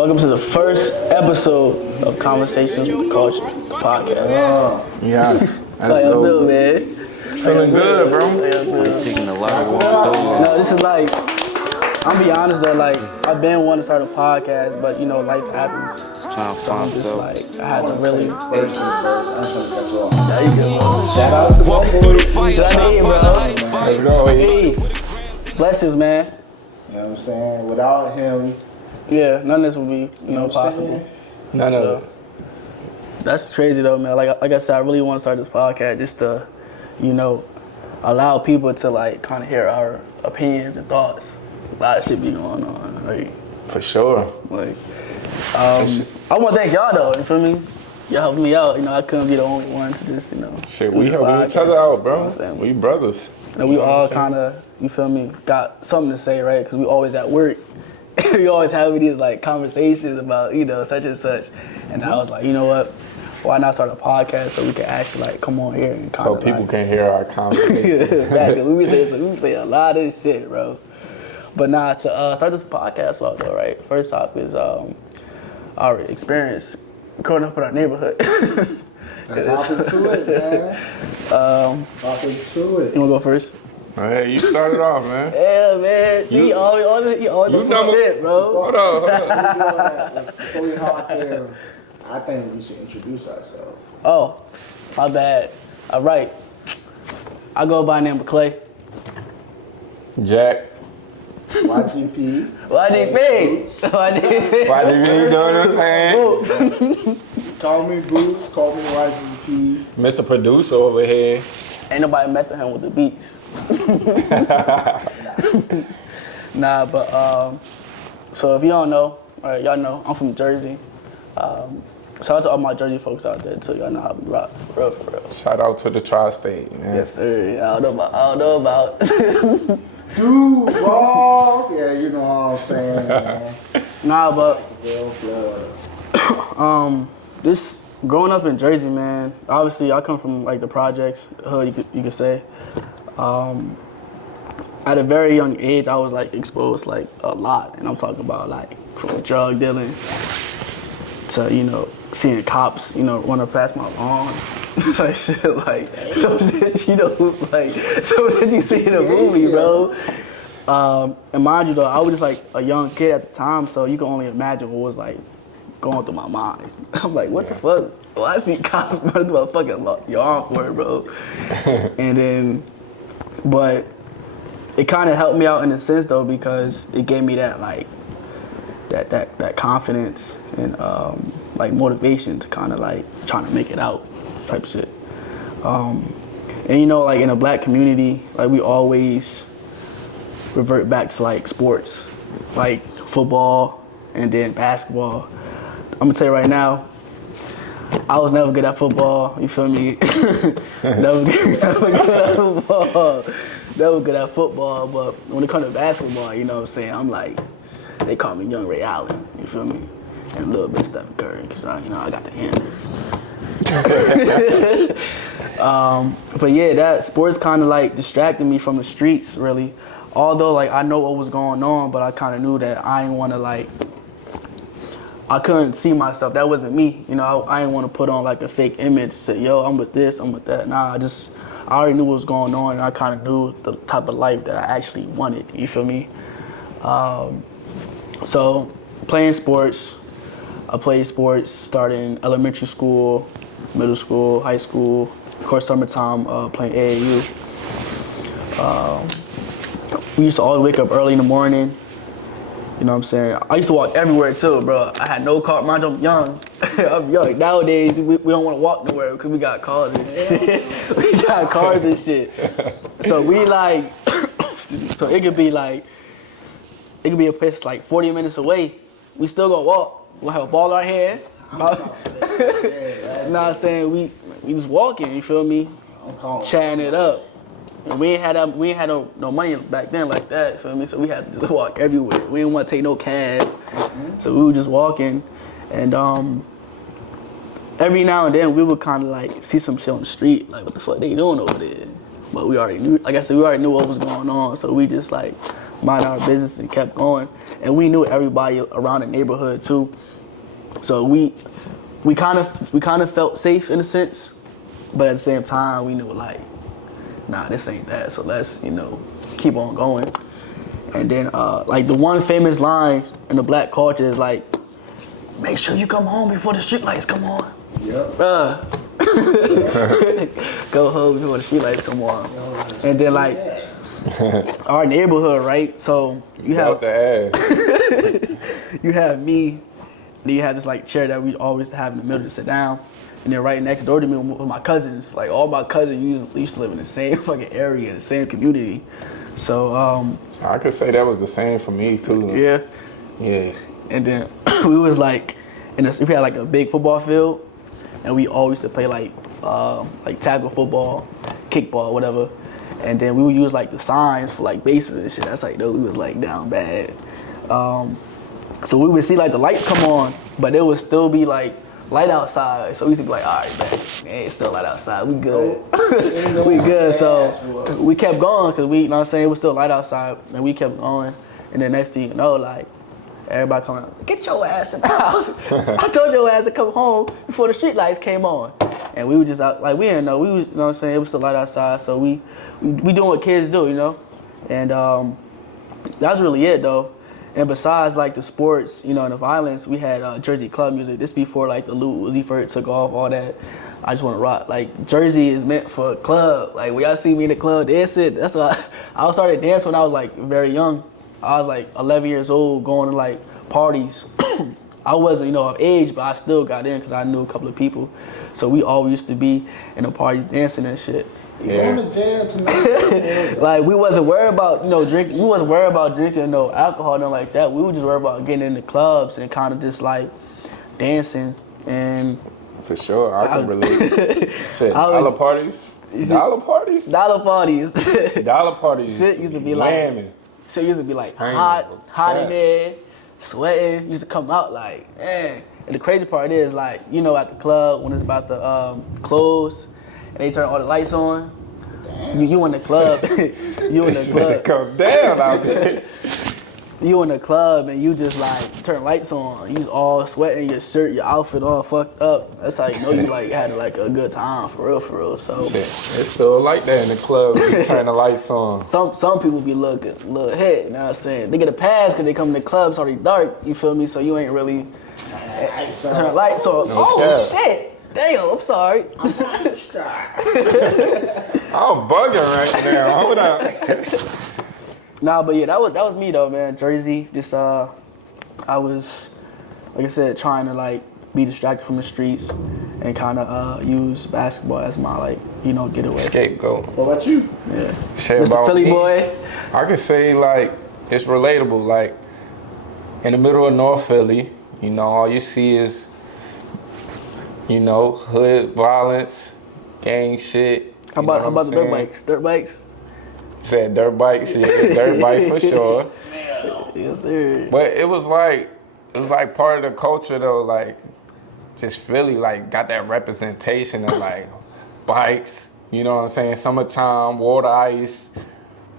Welcome to the first episode of Conversations with Culture podcast. Yes. How y'all feel, man? Feeling good, bro. I'm taking a lot of walks No, this is like, I'm be honest though, like, I've been wanting to start a podcast, but you know, life happens. trying to So I'm find just myself. like, I had to really. First things first, There you go. shout out to my boy. Shout out to you, bro. Let's go. Hey, blessings, man. You know what I'm saying? Without him, Yeah, none of this would be, you know what I'm possible. saying? None of it. That's crazy though, man. Like I said, I really want to start this podcast just to, allow people to like kind of hear our opinions and thoughts. A lot of shit be going on, like, For sure. I want to thank y'all though. You feel me? Y'all helped me out. I couldn't be the only one to just, Shit, do we the helping each podcast. other out, You bro. know what I'm saying? We brothers. And we You know what all I'm saying? kind of, you feel me, got something to say, right? Because we always at work. We always have these like conversations about, such and such. And I was like, you know what? Why not start a podcast so we can actually like come on here and kind So of people can hear our conversations. exactly. We say a lot of shit, bro. But nah, to start this podcast off though, right? First off is our experience growing up in our neighborhood. Hop into it, man. Hop into it. You wanna go first? Hey, you started off, man. Yeah, man. See, he always does some number- shit, bro. Hold on. Before we hop there, I think we should introduce ourselves. Oh, my bad. All right. I go by the name of Clay. Jack. YGP. YDP. Why did you doing the thing? Call me Boots. Call me YGP. Mr. Producer over here. Ain't nobody messing him with the beats. Nah, but so if you don't know, all right, y'all know I'm from Jersey. Shout out to all my Jersey folks out there too. Y'all know how we rock, for real. Shout out to the tri-state, man. Yes, sir. I don't know about. Duval. Yeah, you know what I'm saying, man. Nah, but Real blood. this growing up in Jersey, man. Obviously, I come from like the projects, hood, you could say. At a very young age, I was like exposed like a lot, and I'm talking about like from drug dealing to seeing cops run up past my lawn, like shit, like some shit some shit you see in a movie, bro. And mind you though, I was just like a young kid at the time, so you can only imagine what was like going through my mind. I'm like, what the fuck? Well, I see cops running through my fucking yard for it, bro. And then, but it kind of helped me out in a sense though, because it gave me that like that confidence and like motivation to kind of like trying to make it out type shit. And like in a black community, like we always revert back to like sports, like football and then basketball. I'm gonna tell you right now, I was never good at football, you feel me? never good at football. Never good at football, but when it comes to basketball, you know what I'm saying, I'm like, they call me Young Ray Allen, you feel me? And a little bit Stephen Curry, because I got the handles. But yeah, that sports kind of like distracted me from the streets, really. Although like I know what was going on, but I kind of knew that I didn't want to like, I couldn't see myself. That wasn't me. I didn't want to put on like a fake image, say, yo, I'm with this, I'm with that. Nah, I already knew what was going on, and I kind of knew the type of life that I actually wanted, you feel me? So playing sports, I played sports starting elementary school, middle school, high school, of course summertime playing AAU. We used to always wake up early in the morning. You know what I'm saying? I used to walk everywhere too, bro. I had no car. Mind you, I'm young. I'm young. Nowadays, we don't want to walk nowhere because we got cars and shit. We got cars and shit. So we like, so it could be a place like 40 minutes away. We still gonna walk. We'll have a ball in our hand. You know what I'm saying? We just walking, you feel me? Chatting it up. And we ain't had no money back then like that, you feel me? So we had to just walk everywhere. We didn't want to take no cab. So we were just walking. And every now and then we would kind of like see some shit on the street, like what the fuck they doing over there? But we already knew, like I said, we already knew what was going on. So we just like mind our business and kept going. And we knew everybody around the neighborhood too. So we kind of felt safe in a sense, but at the same time we knew like, nah, this ain't that. So let's, keep on going. And then like the one famous line in the black culture is like, make sure you come home before the street lights come on. Yep. Go home before the street lights come on. And then like our neighborhood, right? So you have you have me, and you have this like chair that we always have in the middle to sit down. And then right next door to me with my cousins, like all my cousins used to live in the same fucking area, the same community. So I could say that was the same for me too. Yeah. Yeah. And then we was like, we had like a big football field, and we always used to play like tackle football, kickball, whatever. And then we would use like the signs for like bases and shit. That's like, we was like down bad. So we would see like the lights come on, but there would still be like light outside. So we used to be like, all right, man, it's still light outside. We good. We good. So we kept going because we, it was still light outside, and we kept going. And then next thing you know, like, everybody coming up, get your ass in the house. I told your ass to come home before the street lights came on. And we were just out, like, we didn't know. We was, it was still light outside. So we doing what kids do, And that's really it, though. And besides, like, the sports, and the violence, we had Jersey club music. This before, like, the Lil Uzi Vert took off, all that. I just want to rock. Like, Jersey is meant for a club. Like, when y'all see me in the club dancing, that's why I started dancing when I was, like, very young. I was like 11 years old going to like parties. I wasn't, of age, but I still got in because I knew a couple of people. So we always used to be in the parties dancing and shit. Yeah. Going to jail tonight. Like we wasn't worried about, drinking. We wasn't worried about drinking no alcohol, nothing like that. We were just worried about getting in the clubs and kind of just like dancing. And for sure, I can relate. Shit, dollar parties. Dollar parties. Dollar parties. Shit used to be like. So it used to be like hot in there, sweating. Used to come out like, man. And the crazy part is like, at the club when it's about to close and they turn all the lights on. You in the club. You in the club. Come down out there. You in the club and you just like turn lights on. You all sweating, your shirt, your outfit all fucked up. That's how you know you like had like a good time for real. So shit, it's still like that in the club when you turn the lights on. Some people be looking a little hit, you know what I'm saying? They get a pass because they come to the club, it's already dark, you feel me? So you ain't really turn the lights on. No shit. Damn, I'm sorry. I'm bugging right now. Hold on. Nah, but yeah, that was me though, man. Jersey, just I was, like I said, trying to like be distracted from the streets and kind of use basketball as my like, getaway. Scapegoat. What about you? Yeah. Shit Mr. about Philly me, boy. I could say like it's relatable. Like in the middle of North Philly, all you see is, hood violence, gang shit. How about the dirt bikes? Dirt bikes? Said dirt bikes, yeah, dirt bikes for sure. Yes, sir. But it was like part of the culture though, like just Philly like got that representation of like bikes, summertime, water ice,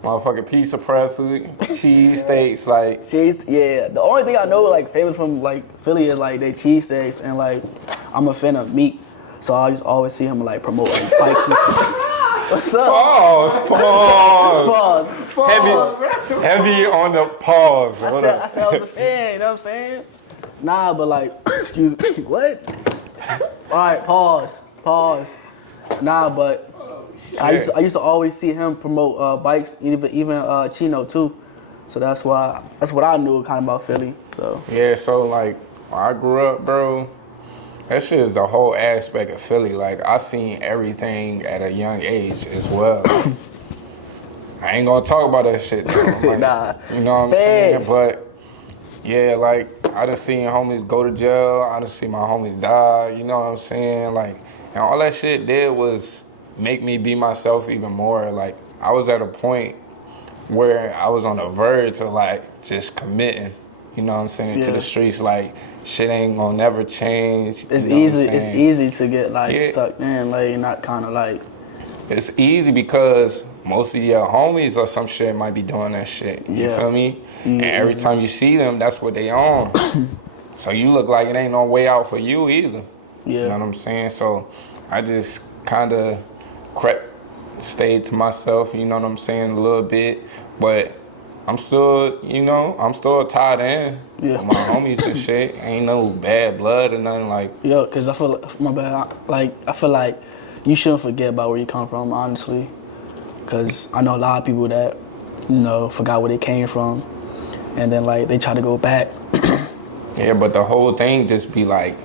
motherfucking pizza pretzel, cheese steaks, like cheese. Yeah, the only thing I know like famous from like Philly is like they cheese steaks, and like I'm a fan of meat, so I just always see him like promote like bikes and shit. What's up? Pause. Heavy on the pause. I said I was a fan, you know what I'm saying? Nah, but like, excuse me, what? All right, pause. Nah, but I used to always see him promote bikes, even Chino too. So that's what I knew kind of about Philly. So yeah, so like when I grew up, bro, that shit is the whole aspect of Philly. Like, I seen everything at a young age as well. I ain't gonna talk about that shit, though. Like, nah. You know what I'm saying? But, yeah, like, I done seen homies go to jail. I done seen my homies die. You know what I'm saying? Like, and all that shit did was make me be myself even more. Like, I was at a point where I was on the verge of, like, just committing, to the streets. Like, shit ain't gonna never change. It's easy. It's easy to get like sucked in. Like, not kind of like. It's easy because most of your homies or some shit might be doing that shit. You Yeah. feel me? And every time you see them, that's what they on. So you look like it ain't no way out for you either. Yeah. You know what I'm saying? So I just kind of stayed to myself, you know what I'm saying, a little bit. But I'm still, I'm still tied in with my homies and shit. Ain't no bad blood or nothing like. Yeah, because I feel my bad. Like I feel like you shouldn't forget about where you come from, honestly. Because I know a lot of people that, forgot where they came from, and then like they try to go back. Yeah, but the whole thing just be like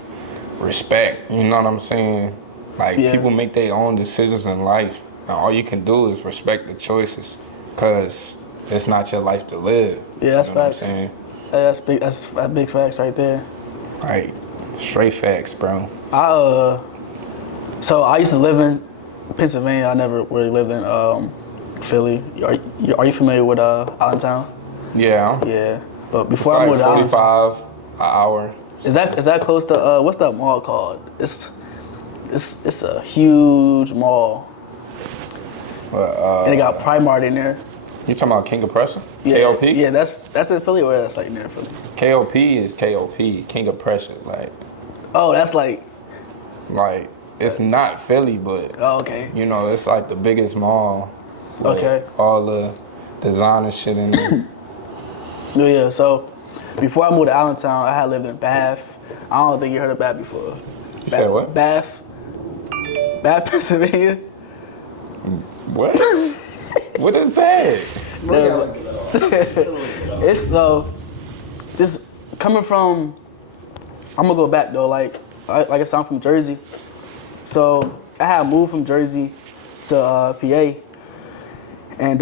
respect. You know what I'm saying? Like people make their own decisions in life, and all you can do is respect the choices, cause it's not your life to live. Yeah, that's you know facts. What I'm saying? That's big. That's big facts right there. Like straight facts, bro. So I used to live in Pennsylvania. I never really lived in Philly. Are you familiar with Allentown? Yeah. Yeah, but It's before I like moved to Allentown, 45 an hour. is that close to what's that mall called? It's a huge mall, and it got Primark in there. You talking about King of Prussia? Yeah, KOP? Yeah, that's in Philly, or that's like near Philly. KOP is KOP, King of Prussia. Oh, that's like. Like it's not Philly, but Oh, okay. It's like the biggest mall. With Okay. All the designer shit in there. Yeah. So before I moved to Allentown, I had lived in Bath. I don't think you heard of Bath before. You said what? Bath, Pennsylvania. What? What is that? It's just coming from. I'm gonna go back though. Like I said, I'm from Jersey, so I had moved from Jersey to PA, and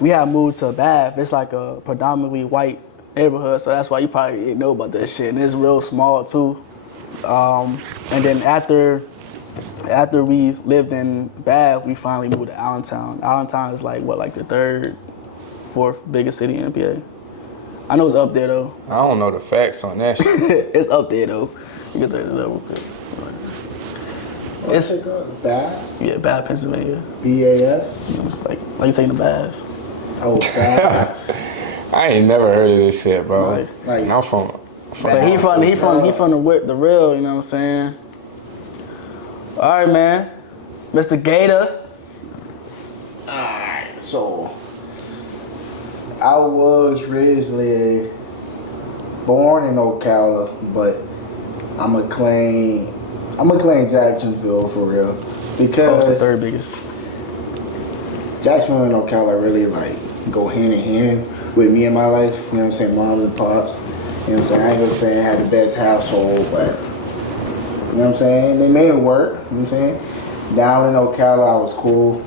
we had moved to Bath. It's like a predominantly white neighborhood, so that's why you probably didn't know about that shit. And it's real small too. And then after we lived in Bath, we finally moved to Allentown. Allentown is like the third, fourth biggest city in PA. I know it's up there though. I don't know the facts on that shit. It's up there though. You can say that real quick. It's Bath? Yeah, Bath, Pennsylvania. BAF? It's like you taking a bath. Oh, Bath. I ain't never heard of this shit, bro. Like, And I'm from But he from the real, you know what I'm saying? All right, man. Mr. Gator. Alright, so I was originally born in Ocala, but I'm gonna claim Jacksonville for real It's because the third biggest. Jacksonville and Ocala really like go hand in hand with me in my life. You know what I'm saying? Mom and pops. You know what I'm saying? I ain't gonna say I had the best household, but you know what I'm saying? They made it work. You know what I'm saying? Down in Ocala, I was cool.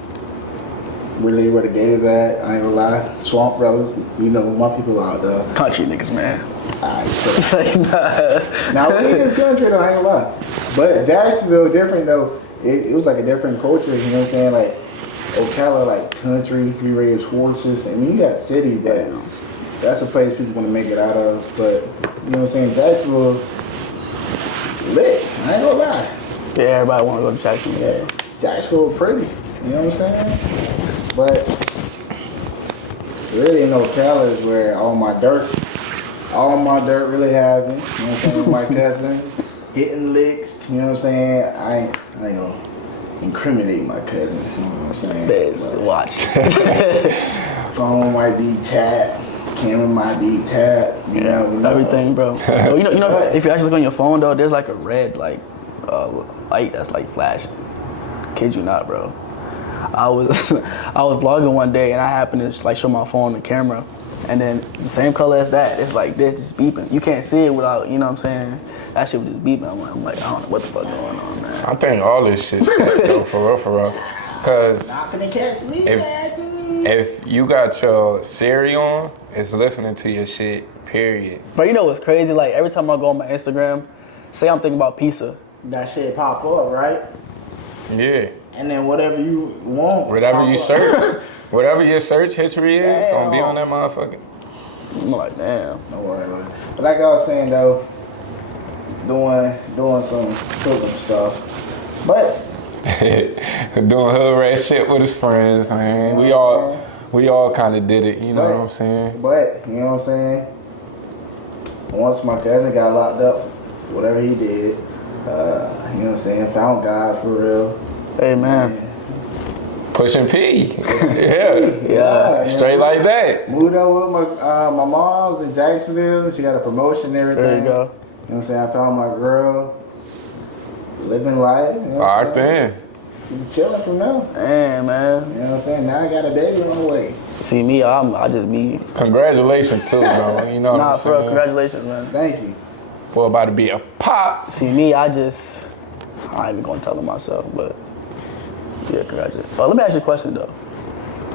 Really where the Gators at, I ain't gonna lie. Swamp Brothers, my people out there. Country niggas, man. Alright, Say nah. now we in the country though, I ain't gonna lie. But Jacksonville different though. It was like a different culture, you know what I'm saying? Like Ocala, like country, we raise horses. I mean, you got city, but that's a place people want to make it out of. But you know what I'm saying? Jacksonville lit. I ain't gonna lie. Yeah, everybody want to go to Jacksonville. Yeah, Jacksonville pretty. You know what I'm saying? But really in Ocala is where all my dirt really happened. You know what I'm saying? With my cousin hitting licks. You know what I'm saying? I ain't gonna incriminate my cousin. You know what I'm saying? Biz, watch. Phone might be tapped. Camera might be tapped. You know, Everything, bro. So, if you actually look on your phone though, there's like a red light that's like flashing. Kid you not, bro. I was vlogging one day and I happened to like show my phone on the camera, and then the same color as that, it's like this just beeping. You can't see it without, you know what I'm saying? That shit was just beeping. I'm like, I don't know what the fuck going on, man. I think all this shit, though, for real. Cause if you got your Siri on, it's listening to your shit, period. But you know what's crazy? Like every time I go on my Instagram, say I'm thinking about pizza. that shit pop up, right? Yeah. And then whatever you want. Whatever you pop up. search, whatever your search history is, gonna be on that motherfucker. I'm like, damn. Don't worry about it. But like I was saying though, doing some cooking stuff. But Doing hood rat shit with his friends, man. We all kind of did it, you know what I'm saying? But, you know what I'm saying? Once my cousin got locked up, whatever he did, you know what I'm saying? Found God for real. Amen. Pushing P. Yeah. Yeah. Straight like that. Moved over with my mom's in Jacksonville. She got a promotion and everything. There you go. You know what I'm saying? I found my girl. Living life. You know what All I'm right saying? then. You chilling from now. Damn, man. You know what I'm saying? Now I got a baby on the way. See me, I just be. Congratulations too, bro. You know what Nah, I'm for real, saying? congratulations, man. Thank you. Boy, about to be a pop. See me, I ain't even gonna tell them myself, but yeah, congratulations. Oh, let me ask you a question though.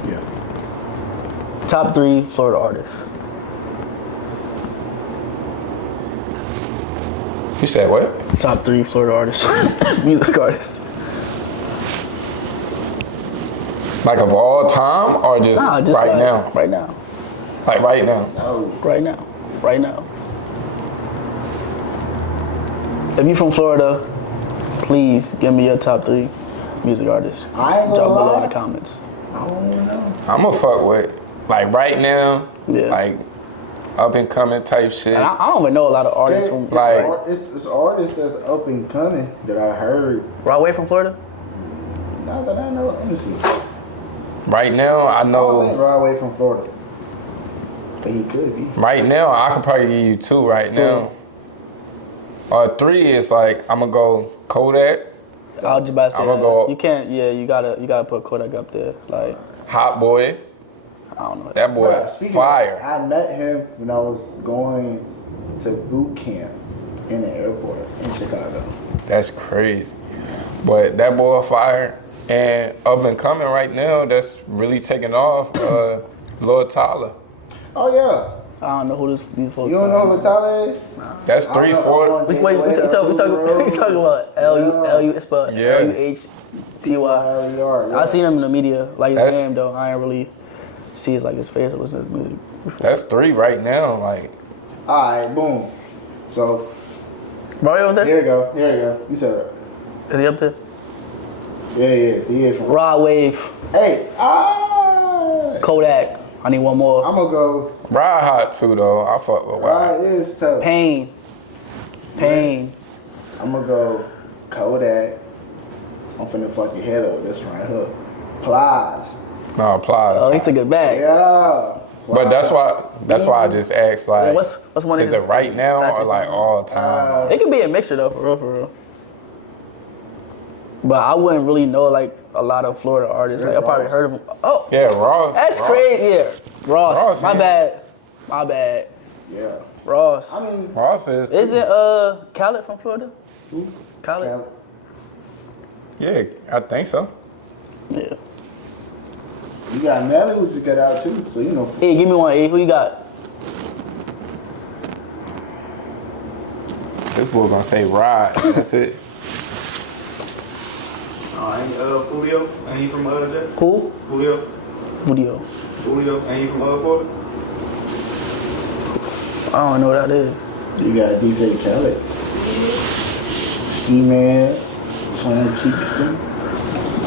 Yeah. Top 3 Florida artists. You said what? Top 3 Florida artists, music artists. Like of all time or just, Nah, just right like, now? Right now. Like right now. No. Right now. Right now. If you from Florida, please give me your top 3 music artists. I ain't gonna Drop below lie. in the comments. I don't know. I'ma fuck with, like right now, Yeah. like up and coming type shit. And I don't even know a lot of artists from Like- It's artists that's up and coming that I heard. right away from Florida. Not that I know. Let me see. Right now, I I don't think know. right away from Florida. But he could be. Right now, I could probably give you 2 right now. 3 is like I'ma go Kodak, I was just about to say I'ma that. go- You can't. Yeah, you gotta put Kodak up there. Like Hot Boy. I don't know. That boy Bruh, speaking fire. of, I met him when I was going to boot camp in the airport in Chicago. That's crazy. But that boy fire. And up and coming right now, that's really taking off. Lil Tyler. Oh yeah. I don't know who these folks You don't know who Tyler is? That's I don't 3, know. 4. Wait, we talking about L-U, it's spelled Yeah. L-U-H-T-Y. Yeah. I seen him in the media, like his That's- name though. I ain't really see his like his face or listen to his music. That's 3 right now. Like, Alright, boom. So Mario up there? here you go. Here you go. You said it. Is he up there? Yeah. He is from Rod Wave, Hey, Kodak. I need one more. I'm gonna go. Ride Hot too though. I fuck with Ride. Ride is tough. Pain. I'm gonna go Kodak. I'm finna fuck your head up. This right here. Plies. No, applies. Oh, he took it back. Yeah. But that's why I just asked like, What's one of is his it right now or classics? like all time? It could be a mixture though, for real. But I wouldn't really know like a lot of Florida artists. Like I probably heard of them. Oh, Yeah, Raw. that's Raw. crazy. Yeah, Ross. Ross, My yeah. bad. Yeah. Ross. I mean, Ross is too. Isn't Khaled from Florida? who? Khaled. Yeah, I think so. Yeah. You got Melly, which you got out too. So you know. Hey, give me one. Who you got? This boy gonna say Ride. That's it. Ain't Julio? Ain't he from Jack? Who? Julio? Video. Julio? Ain't he from Florida? I don't know what that is. You got DJ Khaled. E-Man. Sean Cheekston.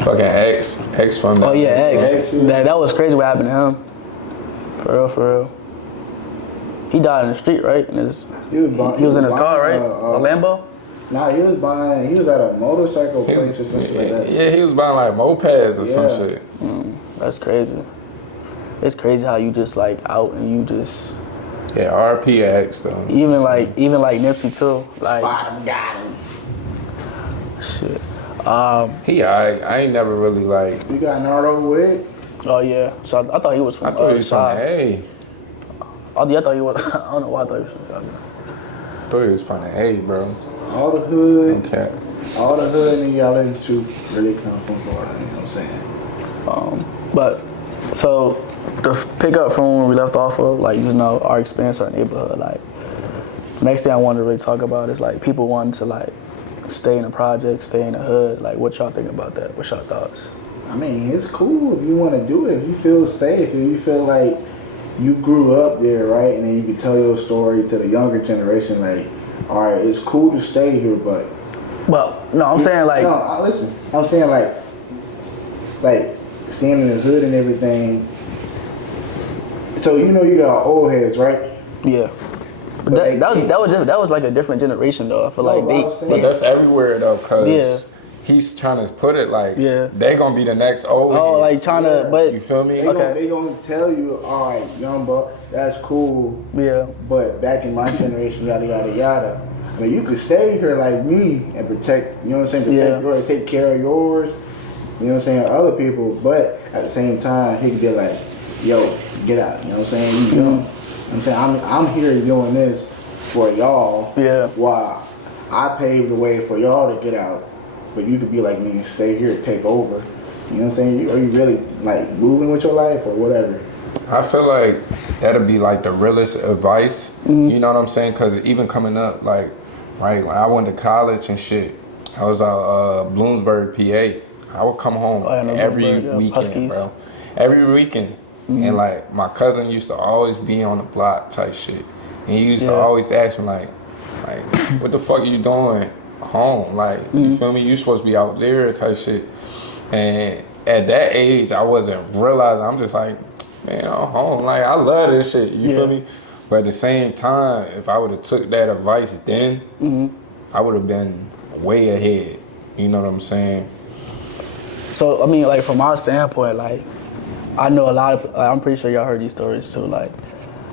Fucking X from the. Oh yeah, X. X, yeah. That was crazy what happened to him. For real. He died in the street, right? He was in his car, right? buying, A Lambo? Nah, he was at a motorcycle place or something like that. Yeah, he was buying like mopeds or some Yeah. shit. That's crazy. It's crazy how you just like out and you just Yeah, RP X though. even like Nipsey too. Like Bottom got him. shit. I ain't never really like. You got Nardo Wick. Oh yeah. So I thought he was from I thought he was from Side. the A. Oh yeah, I thought he was. I don't know why I thought he was from Chicago. I thought he was from the A, bro. All the hood. Okay. All the hood and y'all into really come from Florida, you know what I'm saying? But so to pick up from where we left off of, like our experience, our neighborhood. Like next thing I wanted to really talk about is like people wanting to like stay in the project, stay in the hood. Like what y'all think about that? What's y'all thoughts? I mean, it's cool if you want to do it. If you feel safe, if you feel like you grew up there, right? And then you can tell your story to the younger generation, like, all right, it's cool to stay here, but Well, no, I'm saying like, listen. I'm saying like staying in the hood and everything. So you know you got old heads, right? yeah. But that was like a different generation though. I feel like But that's everywhere though, cause Yeah. he's trying to put it like Yeah. they gonna be the next old heads. like trying to, but You feel me? They gonna tell you, all right, young buck, that's cool. yeah, But back in my generation, yada yada yada. I mean, you could stay here like me and protect. You know what I'm saying? Protect yours, take care of yours. You know what I'm saying? Other people, but at the same time, he could be like, yo, get out. You know what I'm saying? You know. I'm saying I'm here doing this for y'all. Yeah. While I paved the way for y'all to get out, but you could be like me and stay here, take over. You know what I'm saying? Are you really like moving with your life or whatever? I feel like that'll be like the realest advice. You know what I'm saying? Cause even coming up, like, right when I went to college and shit, I was out Bloomsburg, PA. I would come home every weekend, Huskies. bro. Every weekend. And like my cousin used to always be on the block type shit. And he used to always ask me like, what the fuck are you doing home? Like, you feel me? You supposed to be out there type shit. And at that age, I wasn't realizing. I'm just like, man, I'm home. Like, I love this shit. You feel me? But at the same time, if I would have took that advice then, I would have been way ahead. You know what I'm saying? So I mean, like from my standpoint, like I know a lot of. I'm pretty sure y'all heard these stories too. Like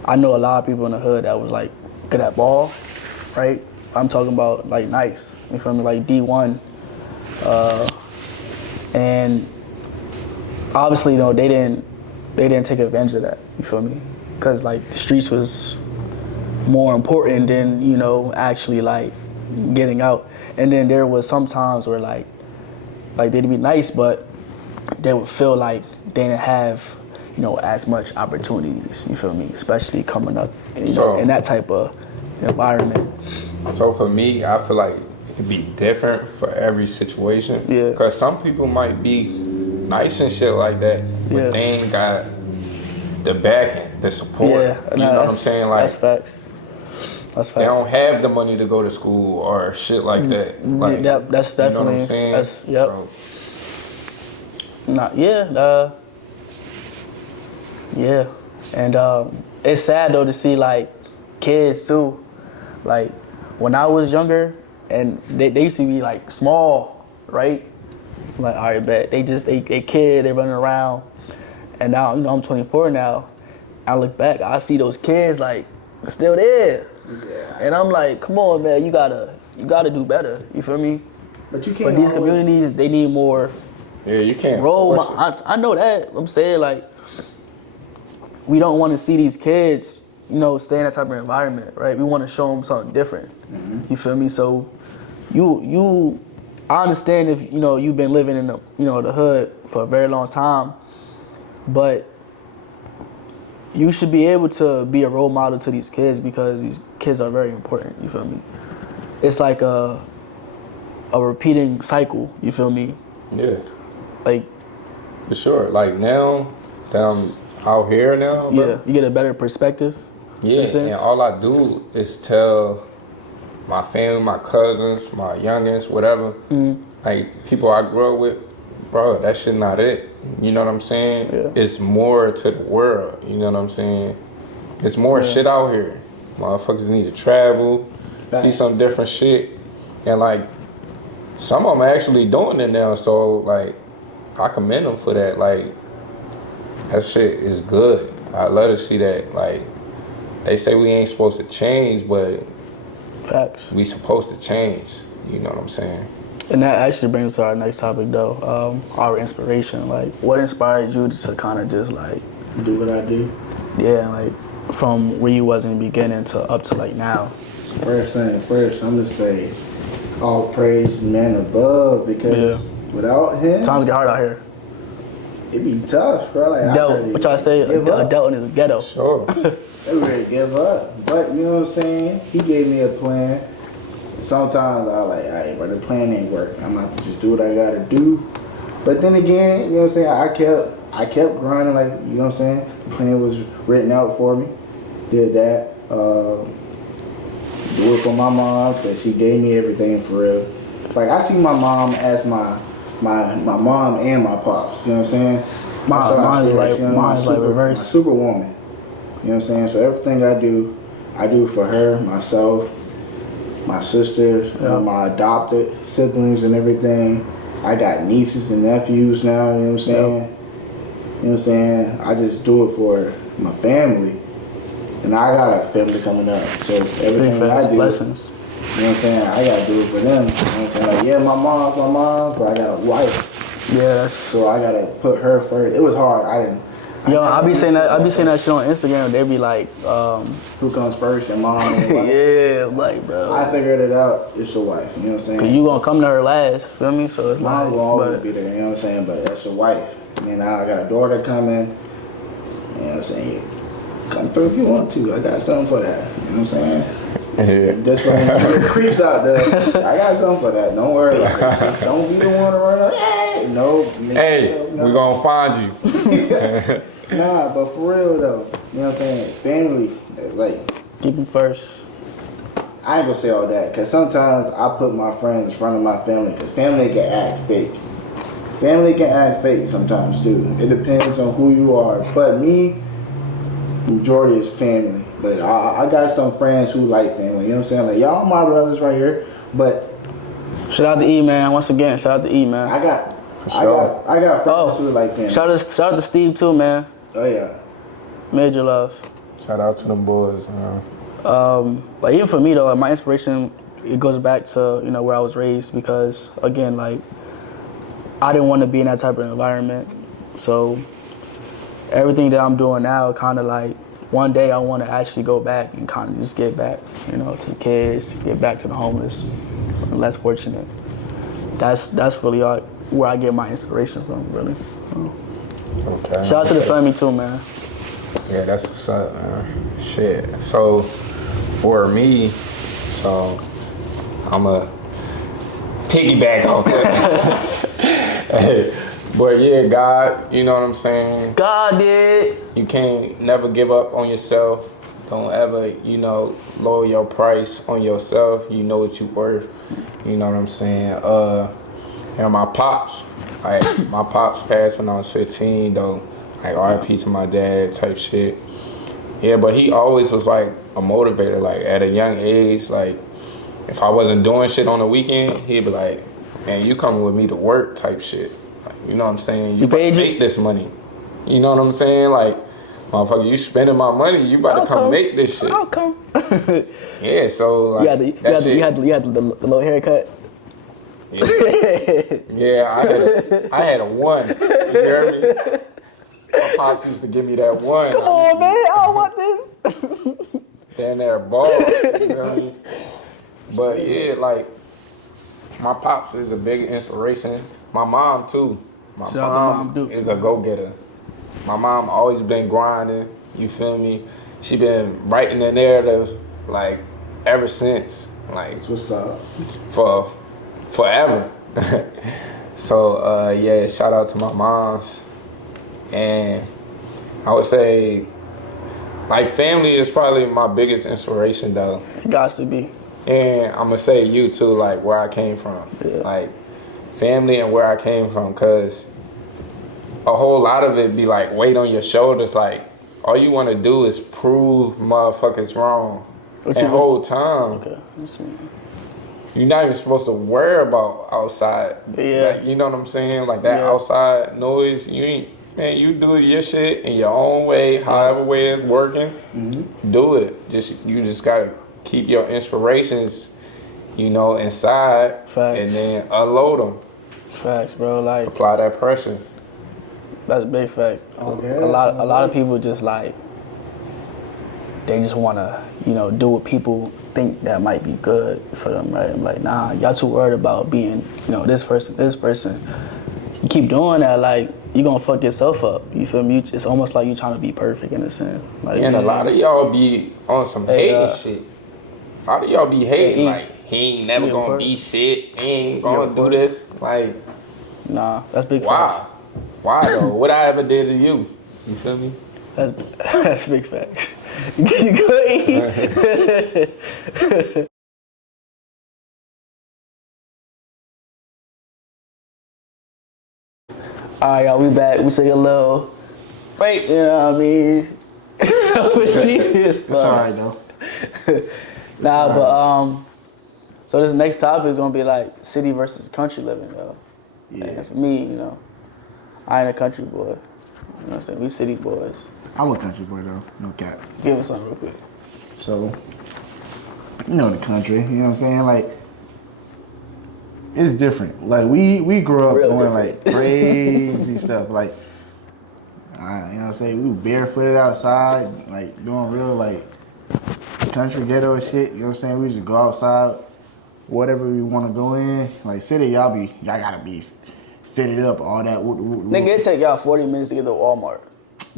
I know a lot of people in the hood that was like good at ball, right? I'm talking about like nice. You feel me? Like D1, and obviously, you know, they didn't take advantage of that. You feel me? Because like the streets was more important than, you know, actually like getting out. And then there was some times where like they'd be nice, but they would feel like they didn't have, you know, as much opportunities. You feel me? Especially coming up, you know, in that type of environment. So for me, I feel like it'd be different for every situation. Yeah. Because some people might be nice and shit like that, but they ain't got the backing, the support. Yeah, you know what I'm saying? Like, that's facts. That's facts. They don't have the money to go to school or shit like that. Like, that's definitely. You know what I'm saying? That's, yep. Yeah, and it's sad though to see like kids too. Like when I was younger, and they used to be like small, right? Like, all right, bet they kid, they running around, and now, you know, I'm 24 now. I look back, I see those kids like still there, and I'm like, come on, man, you gotta do better. You feel me? But you can't. But these communities, they need more. Yeah, you can't. I know that. I'm saying like, we don't want to see these kids, you know, stay in that type of environment, right? We want to show them something different. You feel me? So, I understand if, you know, you've been living in the, you know, the hood for a very long time, but you should be able to be a role model to these kids because these kids are very important. You feel me? It's like a repeating cycle. You feel me? Yeah. Like. For sure. Like now that I'm out here now, bro, yeah, you get a better perspective. Yeah, and all I do is tell my family, my cousins, my youngins, whatever, like people I grew up with, bro, that shit not it. You know what I'm saying? Yeah. It's more to the world. You know what I'm saying? It's more shit out here. Motherfuckers need to travel, see some different shit, and like some of them are actually doing it now. So like, I commend them for that. Like, that shit is good. I love to see that. Like, they say we ain't supposed to change, but facts. We supposed to change. You know what I'm saying? And that actually brings us to our next topic, though. Our inspiration. Like, what inspired you to kind of just like do what I do? Yeah, like from where you was in the beginning to up to like now. First thing first, I'm gonna say all praise man above, because without him, times get hard out here. It'd be tough, bro. Like, what y'all say? Adult in his ghetto. Sure. They ready to give up. But you know what I'm saying? He gave me a plan. Sometimes I like, all right, but the plan ain't working. I'm gonna have to just do what I gotta do. But then again, you know what I'm saying? I kept grinding, like, you know what I'm saying? The plan was written out for me. Did that. Do it for my mom, because she gave me everything for real. like I see my mom as my mom and my pops. You know what I'm saying? Mine's like reverse. My superwoman. You know what I'm saying? So everything I do for her, myself, my sisters, my adopted siblings and everything. I got nieces and nephews now, you know what I'm saying? You know what I'm saying? I just do it for my family. And I got a family coming up. So everything I do, blessings. you know what I'm saying? I gotta do it for them. You know what I'm saying? Like, yeah, my mom's, but I got a wife. Yes. So I gotta put her first. It was hard. I be saying that shit on Instagram. They be like, who comes first, your mom or your wife? yeah, like, bro. I figured it out. It's your wife. You know what I'm saying? Cause you gonna come to her last, feel me? So it's Mom like, will always be there. You know what I'm saying? But that's your wife. And now I got a daughter coming. You know what I'm saying? Come through if you want to. I got something for that. You know what I'm saying? Yeah. Just for the creeps out there. I got something for that. Don't worry about it. Don't be the one to run up. Hey, no. Hey, we gonna find you. Nah, but for real though, you know what I'm saying? Family, like, keep them first. I ain't gonna say all that, cause sometimes I put my friends in front of my family, cause family can act fake. Family can act fake sometimes too. It depends on who you are. But me, majority is family. But I got some friends who like family. You know what I'm saying? Like, y'all my brothers right here. But shout out to E, man. Once again, shout out to E, man. I got friends who like family. Shout out to Steve too, man. Oh yeah. Major love. Shout out to them boys, man. But even for me though, my inspiration, it goes back to, you know, where I was raised, because again, like, I didn't want to be in that type of environment. So everything that I'm doing now, kind of like, one day I want to actually go back and kind of just give back, you know, to the kids, give back to the homeless, and less fortunate. That's really where I get my inspiration from, really. Okay. Shout out to the family too, man. Yeah, that's what's up, man. Shit. So for me, so I'm a piggyback off that. Hey, but yeah, God, you know what I'm saying? God did. You can't never give up on yourself. Don't ever, you know, lower your price on yourself. You know what you're worth. You know what I'm saying? And my pops passed when I was 15 though. Like RIP to my dad type shit. Yeah, but he always was like a motivator. Like at a young age, like if I wasn't doing shit on the weekend, he'd be like, man, you coming with me to work type shit. Like, you know what I'm saying? You paid you? make this money. You know what I'm saying? Like, motherfucker, you spending my money, you about to come make this shit. I'll come. Yeah, so like, you had the little haircut. Yeah, yeah, I had a one. You hear me? My pops used to give me that one. Come on, man, I don't want this. Down there, ball. You know what I mean? But yeah, like my pops is a big inspiration. My mom too. My mom is a go-getter. My mom always been grinding. You feel me? She been writing the narrative like ever since. Like What's up? for forever. So yeah, shout out to my moms. And I would say like family is probably my biggest inspiration though. It got to be. And I'm gonna say you too, like where I came from. Yeah. Like family and where I came from, cause a whole lot of it be like weight on your shoulders, like all you wanna do is prove motherfuckers wrong. The whole time. Okay. You're not even supposed to worry about outside. Yeah. Like, you know what I'm saying? Like that outside noise, you ain't, man, you do your shit in your own way, however way it's working, do it. You just gotta keep your inspirations, you know, inside. Facts. And then unload them. Facts, bro. Like, apply that pressure. That's big facts. Okay, a lot of people just like, they just wanna, you know, do what people think that might be good for them, right? I'm like, nah, y'all too worried about being, you know, this person. You keep doing that, like, you gonna fuck yourself up. You feel me? It's almost like you trying to be perfect in a sense. Like, and a lot of y'all be on some hating shit. A lot of y'all be hating, like, he ain't never gonna be shit. He ain't gonna do this. Like, nah, that's big facts. Why though? What I ever did to you? You feel me? That's big facts. You good? All right, y'all, we back. We take a little break. You know what I mean? It's alright though. Nah, but so this next topic is gonna be like city versus country living, though. Yeah. And for me, you know, I ain't a country boy. You know what I'm saying? We city boys. I'm a country boy though, no cap. Give us something real quick. So, you know the country, you know what I'm saying? Like, it's different. Like, we grew up Real doing different. like crazy stuff. Like, you know what I'm saying? We barefooted outside, like doing real like country ghetto shit. You know what I'm saying? We just go outside, whatever we want to go in. Like city, y'all gotta be fitted up, all that. Nigga, it take y'all 40 minutes to get to Walmart.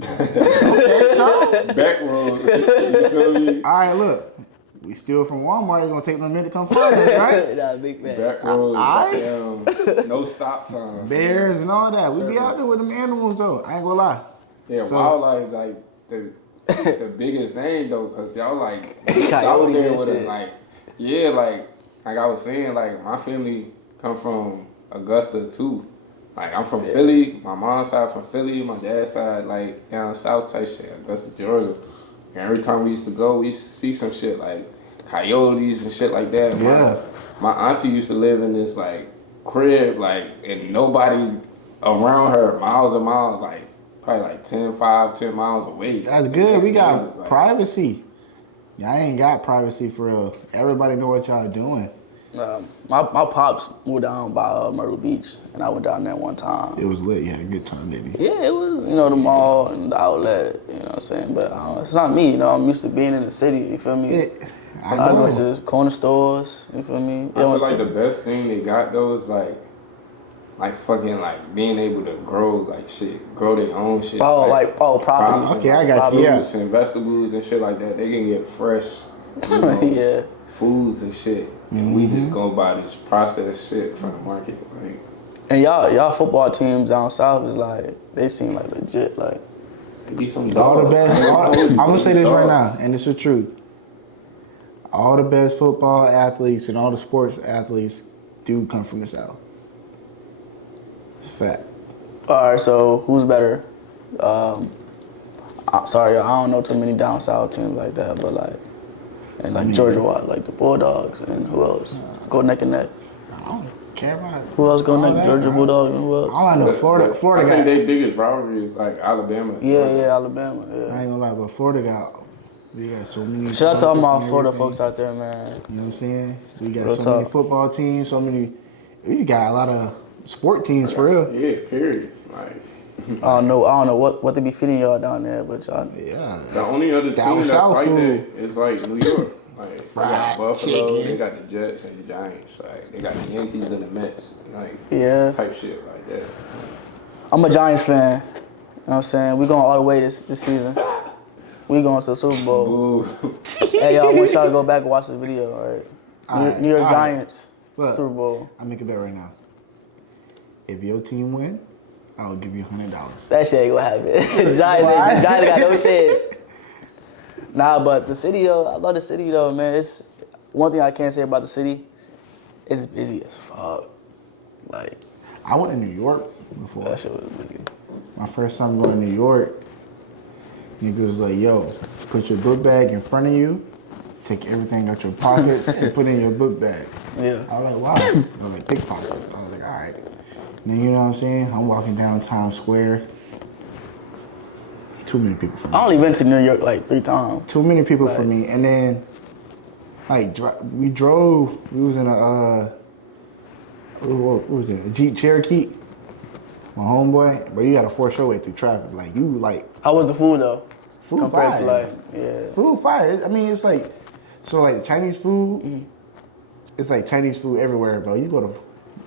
Okay, so. Back roads. You feel me? All right, look. We steal from Walmart. It's gonna take them a minute to come find us, right? Nah, big man. Back roads. Aight. Goddamn, no stop signs. Bears and all that. We be out there with them animals though. I ain't gonna lie. Yeah, So- wildlife like the biggest thing though, cause y'all like out Coyotes there and with shit. it, like I was saying, like my family come from Augusta too. Like I'm from Philly, my mom's side from Philly, my dad's side like down south type shit, Augusta, Georgia. And every time we used to go, we used to see some shit like coyotes and shit like that. Yeah. My auntie used to live in this like crib, like, and nobody around her, miles and miles, like probably like 10 miles away. That's good. We got like, privacy. Y'all ain't got privacy for real. Everybody know what y'all doing. My pops moved down by Myrtle Beach, and I went down there one time. It was lit. You had a good time, didn't you? Yeah, it was, you know, the mall and the outlet, you know what I'm saying? But it's not me, you know, I'm used to being in the city, you feel me? I I go know. to the corner stores, you feel me? I feel like the best thing they got though is like fucking like being able to grow like shit, grow their own shit. Properties. Okay, I got you. Yeah. Fruits and vegetables and shit like that. They can get fresh, you know, Yeah. foods and shit. And we just go buy this processed shit from the market. Like, And y'all football teams down south is like, they seem like legit, like. they be some All the dogs. best. I'm gonna say this right now, and it's the truth. All the best football athletes and all the sports athletes do come from the South. It's a fact. All right, so who's better? Sorry, I don't know too many down south teams like that, but like, and like Georgia Watt, like the Bulldogs, and who else? Go neck and neck. I don't care about it. Who else go All neck? that, Georgia bro. Bulldogs and who else? All I know, Florida I think got. their biggest rivalry is like Alabama. Yeah, Alabama. I Yeah. ain't gonna lie, but Florida got. We got so many. Shout out to all my and Florida everything. folks out there, man. You know what I'm saying? We got Real so many talk. football teams, so many. We got a lot of sport teams for real. Yeah, period. Like, I don't know what they be feeding y'all down there, but y'all. Yeah. the only other Down team that's south like food. that is like New York. Like, they Fried got Buffalo, chicken. they got the Jets and the Giants. Like, they got the Yankees and the Mets. Like, Yeah. type shit like that. I'm a Giants fan. You know what I'm saying? We going all the way this season. We going to the Super Bowl. Ooh. Hey, y'all, I want y'all to go back and watch this video, all right? Alright, New York alright. Giants, Look. Super Bowl. I make a bet right now. If your team win, I'll give you $100. That shit ain't gonna happen. Giants got no chance. Nah, but the city though, I love the city though, man. It's one thing I can't say about the city. It's busy as fuck. Like I went to New York before. that shit was busy. My first time going to New York, nigga was like, yo, put your book bag in front of you, take everything out your pockets and put it in your book bag. Yeah. I was like, why? I was like, pickpockets. I was like, all right. Then you know what I'm saying? I'm walking down Times Square. Too many people for me. I only been to New York like 3 times. Too many people for me. And then, like, we drove. We was in a, what was it? A Jeep Cherokee. My homeboy, but you gotta force your way through traffic. Like, you, like, How was the food though? food Compared fire. to like, yeah. Food fire. I mean, it's like, so like Chinese food, it's like Chinese food everywhere, bro. You go to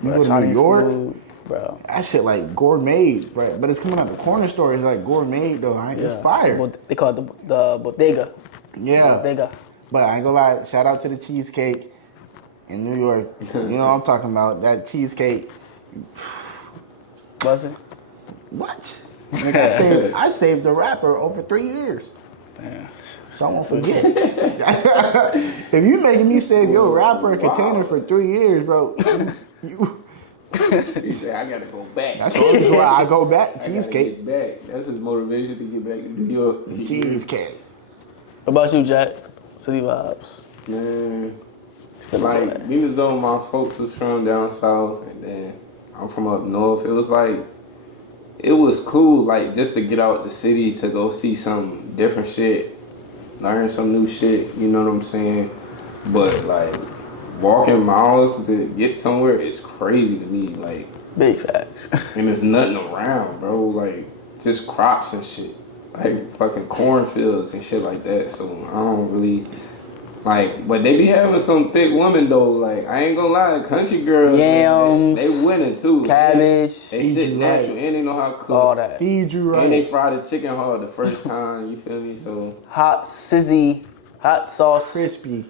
New Chinese York, food, bro. that shit like gourmet, bro. But it's coming out the corner store. It's like gourmet though. It's fire. They call it the bodega. Yeah. Bodega. But I ain't gonna lie. Shout out to the cheesecake in New York. You know what I'm talking about? That cheesecake. Was it? What? Like I saved the wrapper over 3 years. Damn. So I won't forget. If you making me save your wrapper container for 3 years, bro, He said, I gotta go back. That's the reason why I go back. I gotta Cheesecake. get back. That's his motivation to get back to New York. Cheesecake. What about you, Jack? City vibes. Man, Feeling like, bad. even though my folks was from down south and then I'm from up north, it was like, it was cool, like, just to get out the city to go see some different shit, learn some new shit, you know what I'm saying? But, like, walking miles to get somewhere is crazy to me, like, Big facts. and there's nothing around, bro, like, just crops and shit, like, fucking cornfields and shit like that, so I don't really, like, but they be having some thick women, though, like, I ain't gonna lie, country girls, Yams, they winning, too. Cabbage, They shit natural, and they know how to cook. all that. Feed you right. And they fry the chicken hard the first time, you feel me? So, Hot sizzy, hot sauce. Crispy. You know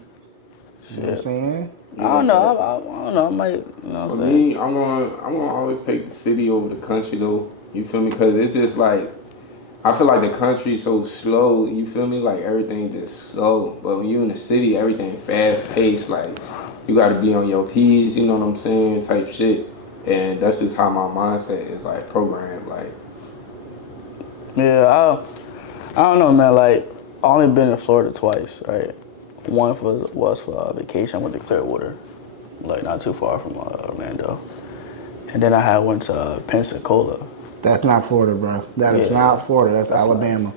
what I'm Shit. saying? I don't know. I don't know. I might. You know what for I'm saying? me, I'm gonna always take the city over the country, though. You feel me? Because it's just like, I feel like the country so slow, you feel me? Like, everything just slow. But when you in the city, everything fast paced. Like, you gotta be on your P's, you know what I'm saying? Type shit. And that's just how my mindset is, like, programmed. Like, Yeah, I don't know, man. Like, I only been in Florida twice, right? One was for vacation. I went to Clearwater, like not too far from Orlando. And then I went to Pensacola. That's not Florida, bro. That is Yeah. not Florida. That's That's Alabama.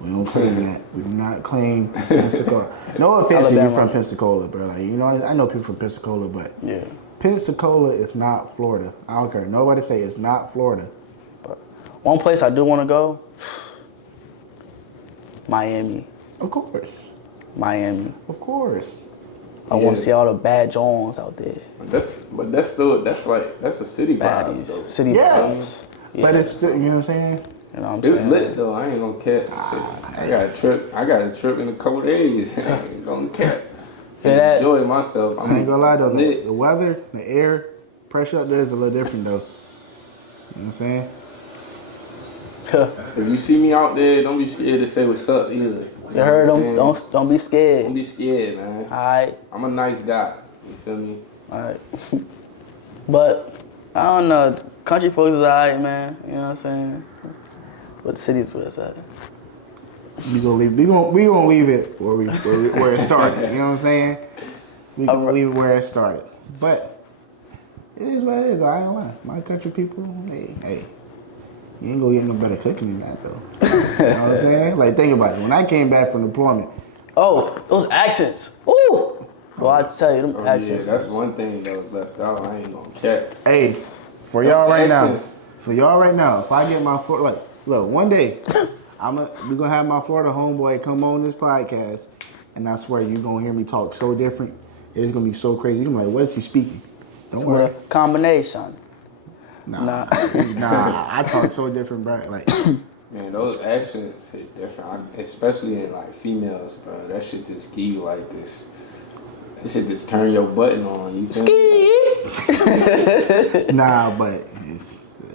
We don't claim that. We do not claim Pensacola. No offense if you're Alabama. from Pensacola, bro. Like, you know, I know people from Pensacola, but Yeah. Pensacola is not Florida. I don't care. Nobody say it's not Florida. But one place I do want to go, Miami. Of course. Miami. Of course. I want to see all the bad Jones out there. that's a city vibe, Baddies. though. City Yeah. vibes. Yeah. But it's still, you know what I'm saying? You know what I'm It's saying? lit though. I ain't gonna cap. I got a trip in a couple days. I ain't gonna cap. Yeah, that- Enjoy myself. I ain't gonna lie though, lit. the weather, the air, pressure up there is a little different though. You know what I'm saying? If you see me out there, don't be scared to say what's up either. You heard know what them? I'm saying? Don't be scared. Don't be scared, man. All right. I'm a nice guy. You feel me? All right. But I don't know. Country folks is alright, man. You know what I'm saying? But the city's where it's at. We gonna leave it where it started. You know what I'm saying? We gonna leave it where it started. But it is what it is. I ain't gonna lie. My country people, hey, you ain't gonna get no better cooking than that though. You know what I'm saying? Like, think about it. When I came back from deployment, Oh, those accents. Ooh. Well, I tell you, them Oh, accents. yeah, that's one thing that was left out. I ain't gonna cap. hey, for y'all right now, accents. if I get my Florida, look, one day, we gonna have my Florida homeboy come on this podcast, and I swear you gonna hear me talk so different. It's gonna be so crazy. You gonna be like, what is he speaking? Don't With worry. a combination. Nah, I talk so different, bro. Like, Man, those accents hit different, especially in like females, bro. That shit just give you like this. That shit just turn your button on. You feel me? nah, but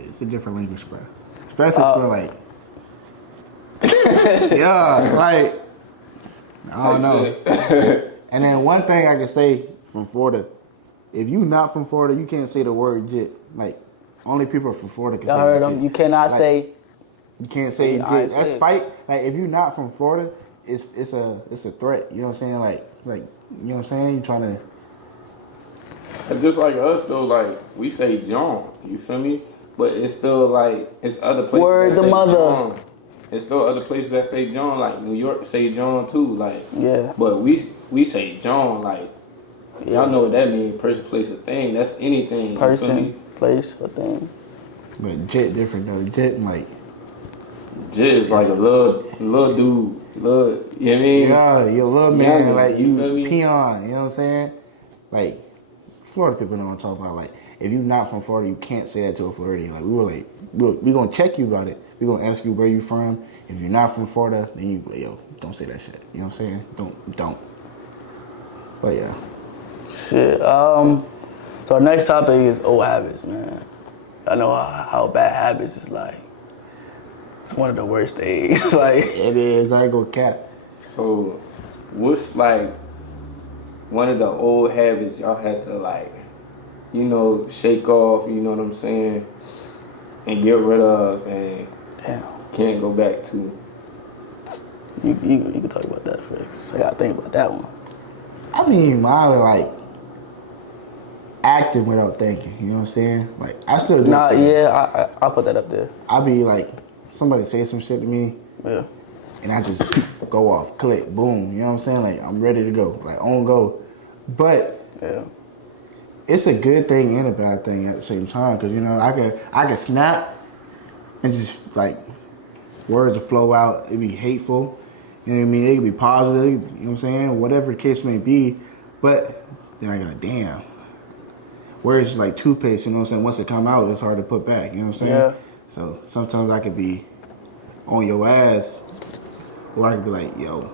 it's a different language, bro. Especially for like, yeah, like, I don't know. And then one thing I can say from Florida, if you not from Florida, you can't say the word jit. Like, only people from Florida can Y'all say heard jit. them? You cannot Like, say. You can't say I ain't jit. That's say it. fight. Like, if you're not from Florida, it's a threat. You know what I'm saying? Like you know what I'm saying? You trying to. And just like us though, like we say John, you feel me? But it's still like it's other places. Word that the say mother. John. It's still other places that say John, like New York say John too, like. Yeah. But we say John, like. Y'all know what that means? Person, place, or thing. That's anything. You feel Person, me? place, or thing. But jit different though. Jit like. Jit is like a little dude, you know what I mean? Yeah, you're a little man, Younger, like you you feel me? peon, you know what I'm saying? Like, Florida people know what I'm talking about. Like, if you're not from Florida, you can't say that to a Floridian. Like, we were like, look, we're gonna check you about it. We're gonna ask you where you from. If you're not from Florida, then you like, yo, don't say that shit. You know what I'm saying? Don't. But yeah. Shit. So our next topic is old habits, man. I know how bad habits is like. It's one of the worst things. Like, It is, I ain't gonna cap. So, what's like one of the old habits y'all had to like shake off, you know what I'm saying, and get rid of and Damn. can't go back to. You can talk about that first. I gotta think about that one. I mean, mine was like acting without thinking. You know what I'm saying? Like I still do. Nah, yeah, I'll put that up there. I be like, somebody say some shit to me, Yeah. and I just go off, click, boom. You know what I'm saying? Like I'm ready to go, like on go. But Yeah. it's a good thing and a bad thing at the same time, because I can snap and just like words will flow out. It be hateful. You know what I mean? It could be positive. You know what I'm saying? Whatever the case may be. But then I got damn. Words like toothpaste. You know what I'm saying? Once it come out, it's hard to put back. You know what I'm saying? Yeah. So sometimes I could be on your ass, or I could be like, yo,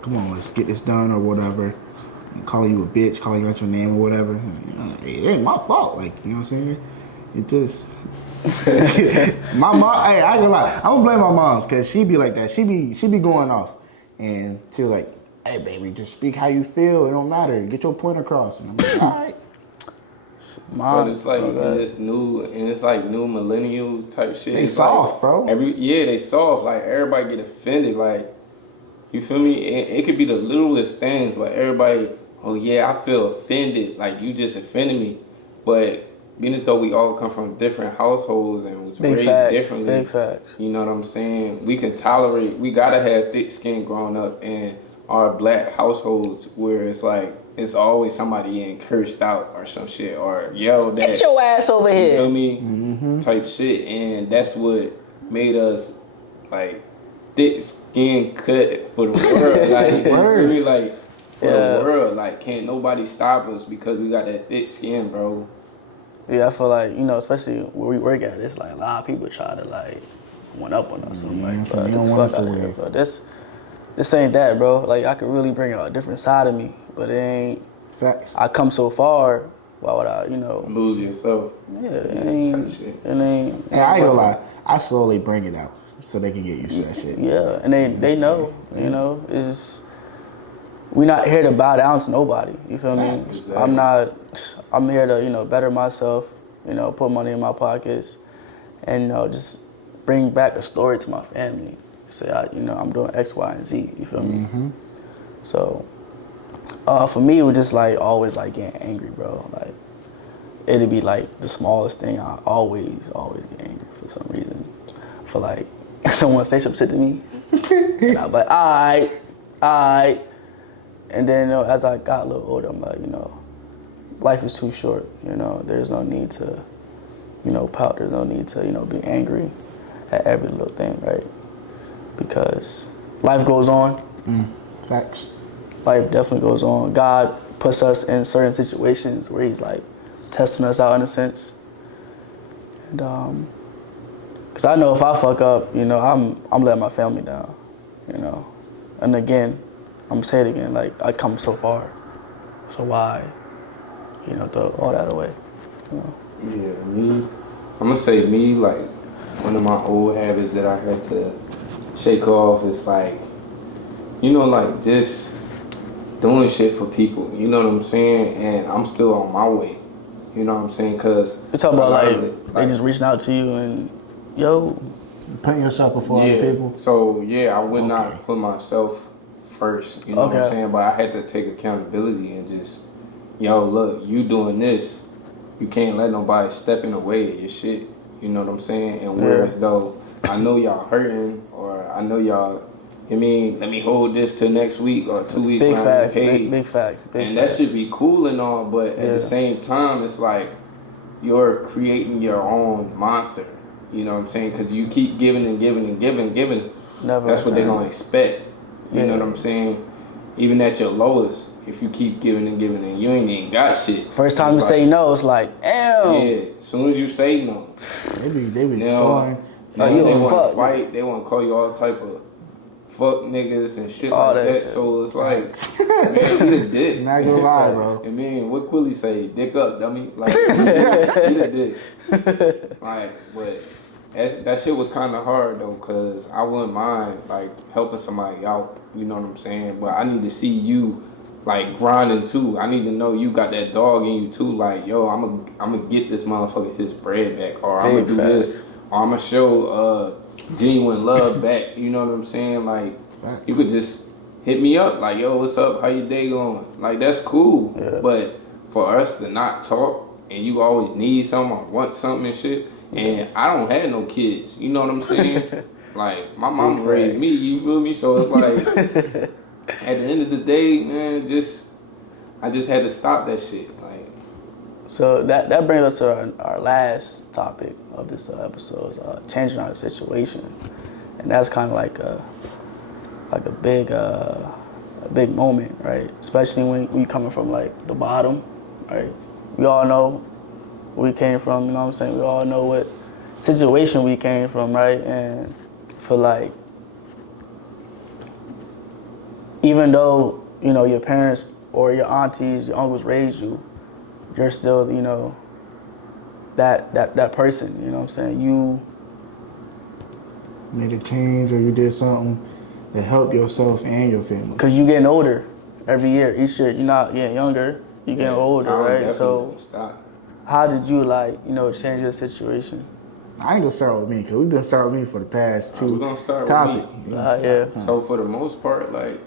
come on, let's get this done or whatever. And calling you a bitch, calling you out your name or whatever. Hey, it ain't my fault. Like, you know what I'm saying? It just... my mom, hey, I ain't gonna lie. I'm gonna blame my mom, because she be like that. She be going off. And she was like, hey, baby, just speak how you feel. It don't matter. Get your point across. And I'm like, all right. But it's like it's new millennial type shit. They it's soft, like, bro. They soft. Like everybody get offended. Like, you feel me? It could be the littlest things, but everybody, oh yeah, I feel offended. Like you just offended me. But being as though we all come from different households and was raised differently. Big facts. You know what I'm saying? We can tolerate. We gotta have thick skin growing up in our black households, where it's like it's always somebody getting cursed out or some shit or yelled at. Get your ass over here. You feel me? Type shit, and that's what made us like thick skin cut for the world. Like, really, like for the world. Like, can't nobody stop us because we got that thick skin, bro. Yeah, I feel like, especially where we work at, it's like a lot of people try to like one up on us. I'm like, bro, you get don't the want fuck us out of to here, win. bro. This ain't that, bro. Like I could really bring out a different side of me, but it ain't. Facts. I come so far. Why would I, Lose yourself. Yeah, it ain't. And I ain't gonna lie, I slowly bring it out so they can get used to that shit. Yeah, and they know, it's just, we not here to bow down to nobody. You feel me? Exactly. I'm here to, better myself, put money in my pockets and, just bring back a story to my family. Say, I'm doing X, Y, and Z. You feel me? So, for me, it was just like always like getting angry, bro. Like, it'd be like the smallest thing. I always get angry for some reason. For like, someone say some shit to me, and I'm like, all right. And then, as I got a little older, I'm like, life is too short. There's no need to, pout. There's no need to, be angry at every little thing, right? Because life goes on. Facts. Life definitely goes on. God puts us in certain situations where he's like testing us out in a sense. And cause I know if I fuck up, I'm letting my family down, And again, I'm gonna say it again, like I come so far. So why, throw all that away, Yeah, me, I'm gonna say me, like one of my old habits that I had to shake off is like, like just doing shit for people, you know what I'm saying? And I'm still on my way, you know what I'm saying? Cause you talk about like they just reaching out to you and, yo. Putting yourself before other people? So yeah, I would not put myself first, you know what I'm saying? But I had to take accountability and just, yo, look, you doing this, you can't let nobody step in the way of your shit, you know what I'm saying? And whereas though, I know y'all hurting, or I know y'all, let me hold this till next week or 2 weeks Big when facts, I get paid. big facts. That should be cool and all, but at the same time, it's like you're creating your own monster. You know what I'm saying? Because you keep giving and giving and giving and giving. That's what they're going to expect. You know what I'm saying? Even at your lowest, if you keep giving and giving and you ain't even got shit. First time you say no, it's like, damn. Yeah, as soon as you say no. They be Now, they want to fight. They want to call you all type of fuck niggas and shit all like that. Shit. So it's like, man, eat a dick. Not gonna lie, bro. I mean, what Quilly say? Dick up, dummy. Like, eat a dick. Like, but that shit was kind of hard though, cause I wouldn't mind like helping somebody out. You know what I'm saying? But I need to see you like grinding too. I need to know you got that dog in you too. Like, yo, I'm gonna get this motherfucker his bread back, or I'm gonna do this, or I'm gonna show genuine love back. You know what I'm saying? Like, you could just hit me up, like, yo, what's up? How your day going? Like, that's cool. Yeah. But for us to not talk, and you always need something or want something and shit, and I don't have no kids. You know what I'm saying? Like, my mom raised me. You feel me? So it's like, at the end of the day, man, I just had to stop that shit. Like, so that brings us to our last topic of this episode, changing our situation, and that's kind of like a big moment, right? Especially when you coming from like the bottom, right? We all know where we came from. You know what I'm saying? We all know what situation we came from, right? And I feel like, even though, you know, your parents or your aunties, your uncles raised you, you're still, you know, that person, you know what I'm saying? You made a change, or you did something to help yourself and your family. Because you getting older every year. Each year, you're not getting younger, you're getting older, right? So how did you, like, you know, change your situation? I ain't gonna start with me, because we've been starting with me for the past two we're gonna start topics. With me. Yeah. So for the most part, like,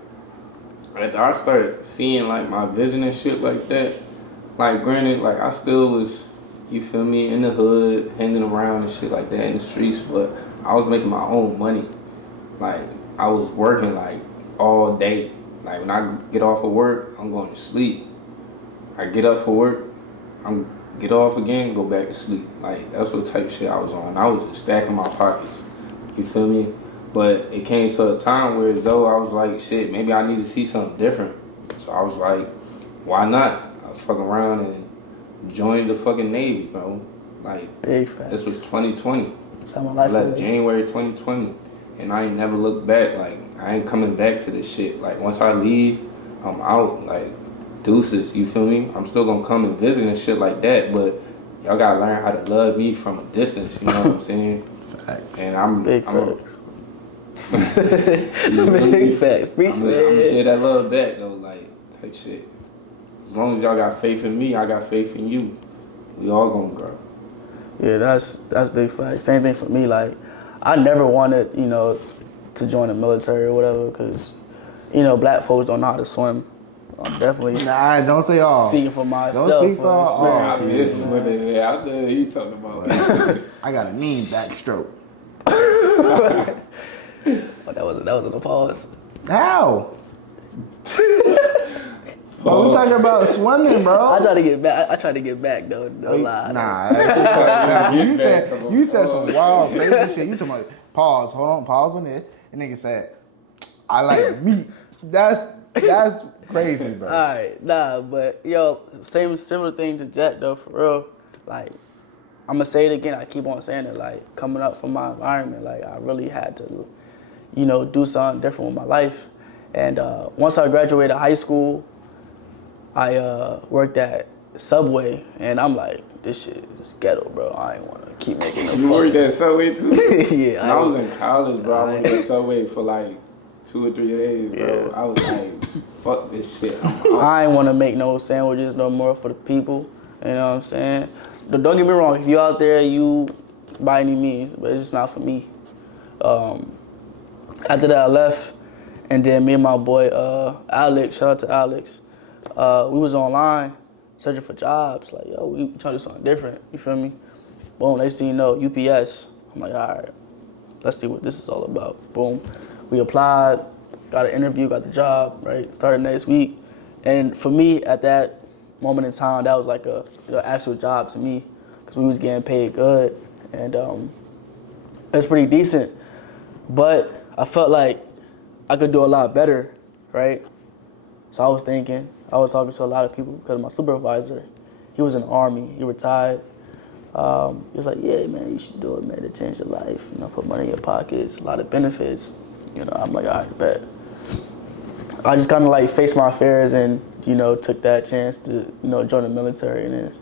after I started seeing like my vision and shit like that, like, granted, like, I still was, you feel me, in the hood, hanging around and shit like that in the streets, but I was making my own money. Like, I was working like all day. Like, when I get off of work, I'm going to sleep. I get up for work, I'm get off again, go back to sleep. Like, that's what type of shit I was on. I was just stacking my pockets. You feel me? But it came to a time where, as though I was like, shit, maybe I need to see something different. So I was like, why not? I was fucking around and joined the fucking Navy, bro. Like, big facts. This was 2020. That's how my life was. January 2020. And I ain't never looked back. Like, I ain't coming back to this shit. Like, once I leave, I'm out. Like, deuces, you feel me? I'm still gonna come and visit and shit like that, but y'all gotta learn how to love me from a distance, you know what I'm saying? Facts. And I'm big facts. Big facts. Preach, I'm gonna share that love back though, like, type shit. As long as y'all got faith in me, I got faith in you. We all gonna grow. Yeah, that's big facts. Same thing for me. Like, I never wanted, you know, to join the military or whatever, because, you know, black folks don't know how to swim. I'm definitely don't say all. Speaking for myself. Don't speak for all. I miss women out there. He talking about. I got a mean backstroke. Oh, that wasn't a pause. How? Bro, we talking about swimming, bro. I tried to get back though. No lie. Nah. You said some wild crazy shit. You talking about pause? Hold on, pause on this. And nigga said, I like meat. That's crazy, bro. Alright, nah, but yo, similar thing to Jet though, for real. Like, I'm gonna say it again. I keep on saying it. Like, coming up from my environment, like, I really had to, you know, do something different with my life. And once I graduated high school, I worked at Subway, and I'm like, this shit is just ghetto, bro. I ain't want to keep making no. You worked at Subway too? Yeah. When I was in college, bro. I worked at Subway for like 2 or 3 days, bro. Yeah. I was like, fuck this shit. I ain't want to make no sandwiches no more for the people. You know what I'm saying? Don't get me wrong. If you out there, you by any means, but it's just not for me. After that, I left, and then me and my boy Alex, shout out to Alex, we was online searching for jobs. Like, yo, we trying to do something different. You feel me? Boom, next thing you know, UPS. I'm like, all right, let's see what this is all about. Boom, we applied, got an interview, got the job, right? Started next week. And for me, at that moment in time, that was like a actual job to me, because we was getting paid good, and it's pretty decent. But I felt like I could do a lot better, right? So I was talking to a lot of people, because my supervisor, he was in the Army, he retired. He was like, yeah, man, you should do it, man, to change your life. You know, put money in your pockets, a lot of benefits. You know, I'm like, all right, bet. I just kind of like faced my fears and, you know, took that chance to, you know, join the military, and it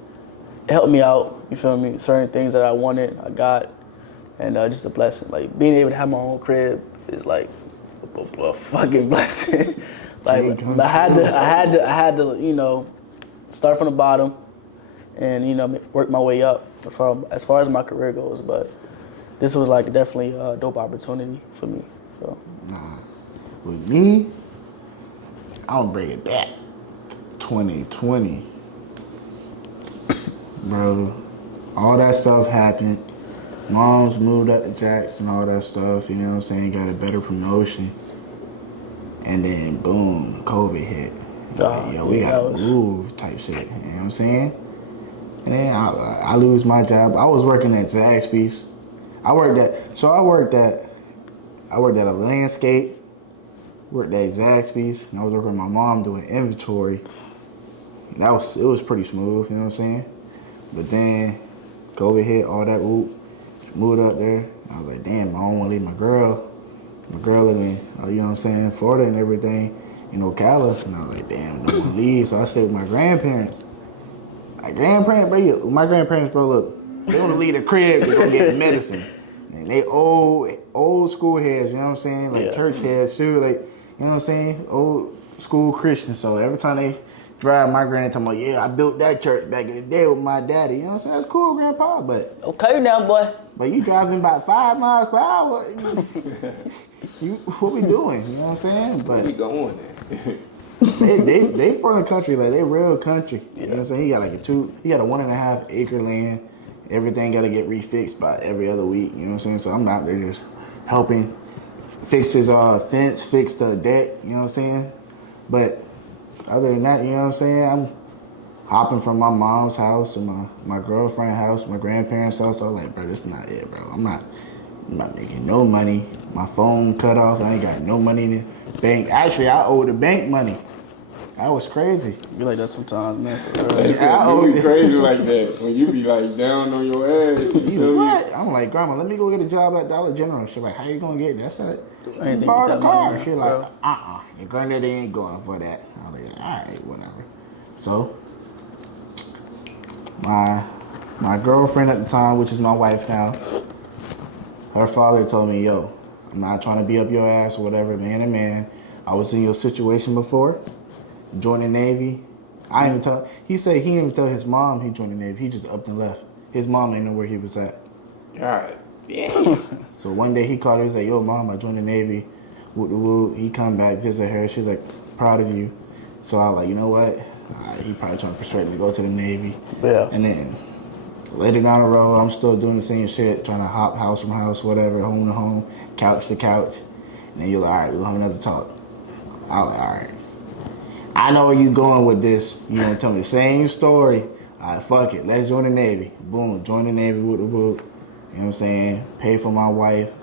helped me out, you feel me? Certain things that I wanted, I got, and just a blessing. Like, being able to have my own crib is like a fucking blessing. Like, but I had to, you know, start from the bottom, and you know, work my way up as far as my career goes. But this was like definitely a dope opportunity for me. So. With me, I'm gonna bring it back. 2020, bro. All that stuff happened. Moms moved up to Jackson, all that stuff. You know what I'm saying? Got a better promotion. And then boom, COVID hit. Like, yo, we gotta move type shit. You know what I'm saying? And then I lose my job. I was working at Zaxby's. I worked at a landscape, worked at Zaxby's, and I was working with my mom doing inventory. And it was pretty smooth, you know what I'm saying? But then COVID hit, all that moved up there. I was like, damn, I don't want to leave my girl living, you know what I'm saying, Florida and everything, in Ocala. And I was like, damn, I don't want to leave. So I stayed with my grandparents. My grandparents, bro, look, they want to leave the crib to go get medicine. And they old school heads, you know what I'm saying? Like church heads too, like, you know what I'm saying? Old school Christians. So every time they drive, my granny talking about, yeah, I built that church back in the day with my daddy. You know what I'm saying? That's cool, grandpa, but Okay now, boy. But you driving about 5 miles per hour. What we doing? You know what I'm saying? But we going there. they from the country, like they real country. You know what I'm saying? He got like he got a 1.5 acre land. Everything got to get refixed by every other week. You know what I'm saying? So I'm out there just helping fix his fence, fix the deck. You know what I'm saying? But other than that, you know what I'm saying? I'm hopping from my mom's house to my girlfriend's house, my grandparents' house. I was like, bro, this is not it, bro. I'm not making no money. My phone cut off. I ain't got no money in the bank. Actually, I owe the bank money. That was crazy. Be like that sometimes, man. For real. You be crazy like that when you be like down on your ass. You what? I'm like, Grandma, let me go get a job at Dollar General. She's like, how you gonna get it? That's it. You borrow the car. She's like, your granddaddy ain't going for that. I was like, all right, whatever. So, my girlfriend at the time, which is my wife now, her father told me, yo, I'm not trying to be up your ass or whatever, man and man. I was in your situation before. Joined the Navy. He said he didn't even tell his mom he joined the Navy. He just up and left. His mom didn't know where he was at. God, yeah. So one day he called her. He's like, yo, mom, I joined the Navy. Woo. He come back, visit her. She's like, proud of you. So I was like, you know what? He probably trying to persuade me to go to the Navy. Yeah. And then later down the road, I'm still doing the same shit, trying to hop house from house, whatever, home to home, couch to couch. And then you're like, all right, we'll have another talk. I was like, all right. I know where you going with this. You gonna tell me the same story. All right, fuck it. Let's join the Navy. Boom, join the Navy with the boot. You know what I'm saying? Pay for my wife,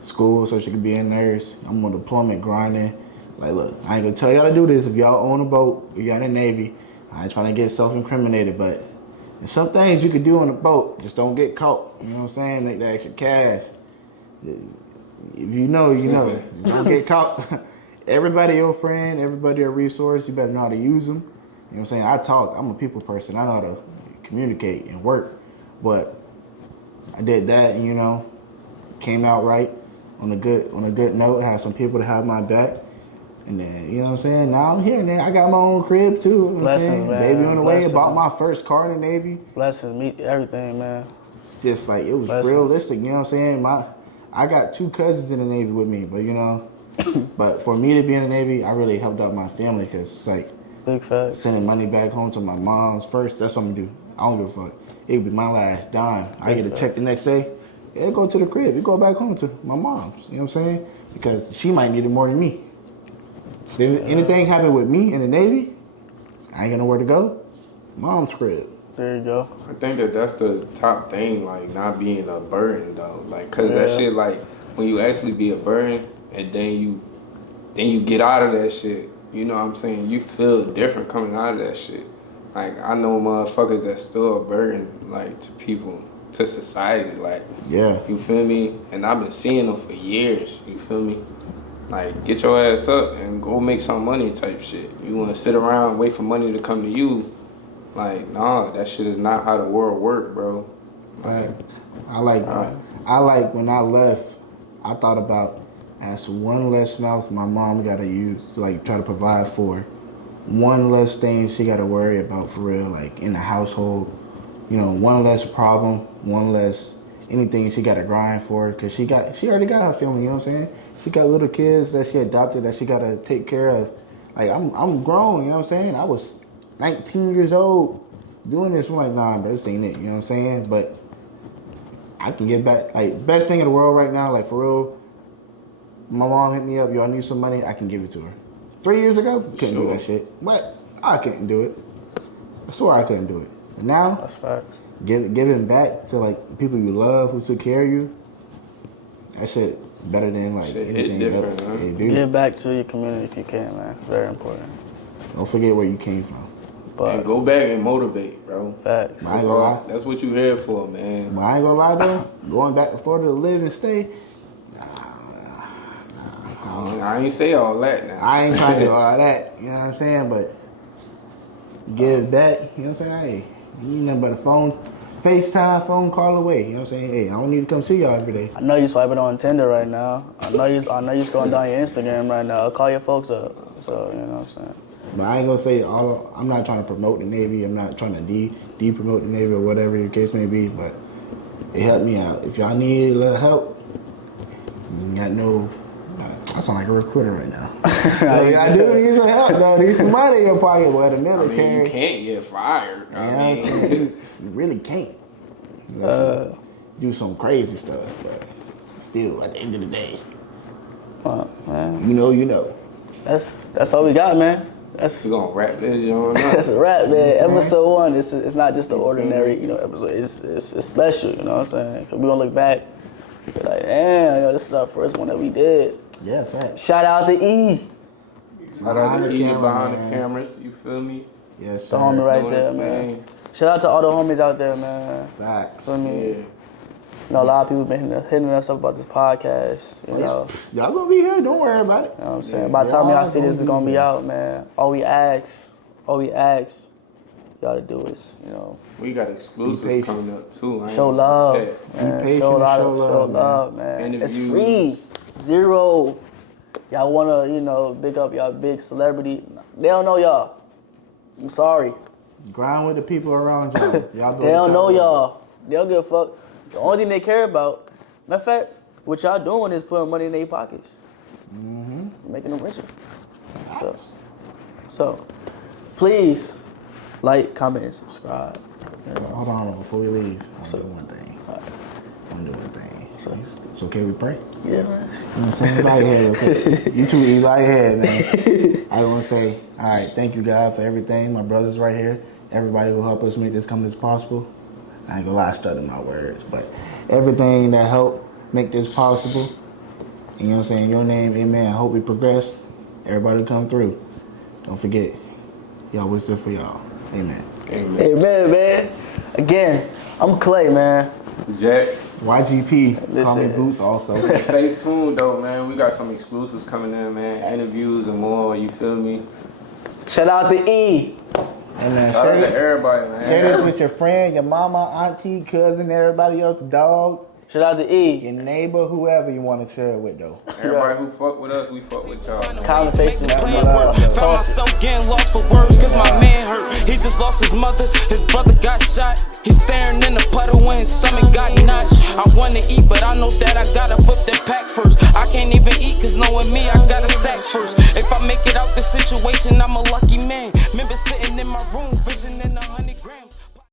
school so she could be a nurse. I'm on deployment grinding. Like, look, I ain't gonna tell y'all to do this if y'all own a boat or y'all in the Navy. I ain't trying to get self-incriminated, but there's some things you could do on a boat. Just don't get caught. You know what I'm saying? Make that extra cash. If you know, you know. Just don't get caught. Everybody your friend, everybody a resource, you better know how to use them. You know what I'm saying? I talk, I'm a people person, I know how to communicate and work. But I did that and, you know, came out right on a good note, had some people to have my back. And then, you know what I'm saying? Now I'm here, man. I got my own crib too. You know what I'm saying? Man. Baby on the way, Blessings. bought my first car in the Navy. Blessings, meet everything, man. It's just like, it was Blessings. realistic, you know what I'm saying? I got 2 cousins in the Navy with me, but you know, but for me to be in the Navy, I really helped out my family because it's like Big facts. sending money back home to my mom's first. That's what I'm gonna do. I don't give a fuck. It would be my last dime. I get a check the next day. It'll go to the crib. It go back home to my mom's. You know what I'm saying? Because she might need it more than me. If anything happened with me in the Navy, I ain't got nowhere to go. Mom's crib. There you go. I think that's the top thing, like not being a burden though. Like, cause that shit, like when you actually be a burden and then you get out of that shit, you know what I'm saying? You feel different coming out of that shit. Like, I know motherfuckers that's still a burden, like, to people, to society, like, Yeah. you feel me? And I've been seeing them for years, you feel me? Like, get your ass up and go make some money type shit. You want to sit around and wait for money to come to you? Like, nah, that shit is not how the world work, bro. Like, I like when I left, I thought about, That's one less mouth my mom gotta use, like try to provide for. One less thing she gotta worry about for real, like in the household. You know, one less problem, one less anything she gotta grind for, cause she already got her family. You know what I'm saying? She got little kids that she adopted that she gotta take care of. Like I'm grown. You know what I'm saying? I was 19 years old doing this. I'm like, nah, bro, this ain't it. You know what I'm saying? But I can get back. Like, best thing in the world right now, like for real. My mom hit me up. Y'all need some money? I can give it to her. 3 years ago, couldn't do that shit. But I couldn't do it. I swear I couldn't do it. But now, That's facts. giving back to like people you love who took care of you. That shit better than like Shit hit anything different, else. huh? They do. Give back to your community if you can, man. Very important. Don't forget where you came from. But And go back and motivate, bro. facts. I ain't gonna lie. That's what you here for, man. But I ain't gonna lie though. Going back to Florida to live and stay. I ain't say all that now. I ain't trying to do all that. You know what I'm saying? But give back. You know what I'm saying? Hey, you need nothing but a phone, FaceTime, phone call away. You know what I'm saying? Hey, I don't need to come see y'all every day. I know you swiping on Tinder right now. I know you scrolling down your Instagram right now. Call your folks up. So you know what I'm saying. But I ain't gonna say I'm not trying to promote the Navy. I'm not trying to de-promote the Navy or whatever your case may be. But it helped me out. If y'all need a little help, you got no. I sound like a recruiter right now. I do need some help, though. Need some money in your pocket, boy. The I military. mean, you can't get fired. You know what I'm saying? You really can't. You know, do some crazy stuff, but still, at the end of the day, Man, you know. that's all we got, man. We gonna wrap this joint That's up. a wrap, man. Episode 1. It's not just the ordinary, episode. It's special. You know what I'm saying? 'Cause we gonna look back, be like, damn, this is our first one that we did. Yeah, facts. Shout out to E. Shout out to camera, behind man. the cameras, you feel me? Yes, The homie sir. right Doing there, his man. thing. Shout out to all the homies out there, man. Facts. Feel me? Yeah. You know, a lot of people been hitting us up about this podcast. You know, Y'all gonna be here. Don't worry about it. you know what I'm saying? By the time y'all see this, it's gonna be out, man. All we ask y'all to do is, We got Be exclusives patient. coming up too. I ain't show gonna love, check. man. patient Show and love, show love, man. It's Interviews. free, 0. Y'all wanna, big up y'all big celebrity. They don't know y'all. I'm sorry. Grind with the people around y'all. Y'all They don't know y'all. They don't give a fuck. The only thing they care about, matter of fact, what y'all doing is putting money in their pockets. Making them richer. So, please, like, comment, and subscribe. Hold on, before we leave, I'm gonna do one thing. It's okay we pray? Yeah, man. You know what I'm saying? Bow your head real quick. You two, bow your head, man. I want to say, all right, thank you, God, for everything. My brothers right here, everybody who helped us make this come as possible. I ain't gonna lie, I stuttered my words, but everything that helped make this possible, you know what I'm saying? Your name, amen. I hope we progress. Everybody come through. Don't forget, y'all, we're still for y'all. Amen. Amen. Hey, man. Again, I'm Clay, man. Jack, YGP, call me Listen. Boots also. stay tuned though, man. We got some exclusives coming in, man. Interviews and more, you feel me? Shout out to E. Amen. Shout out to everybody, man. Share this with your friend, your mama, auntie, cousin, everybody else, dog, Shout out to E. your neighbor, whoever you want to share it with, though. Everybody who fuck with us, we fuck with y'all. Conversation. Found myself getting lost for words cause my man hurt. He just lost his mother, his brother got shot. He's staring in the puddle when his stomach got notched. I wanna eat, but I know that I gotta flip that pack first. I can't even eat cause knowing me, I gotta stack first. If I make it out the situation, I'm a lucky man. Remember sitting in my room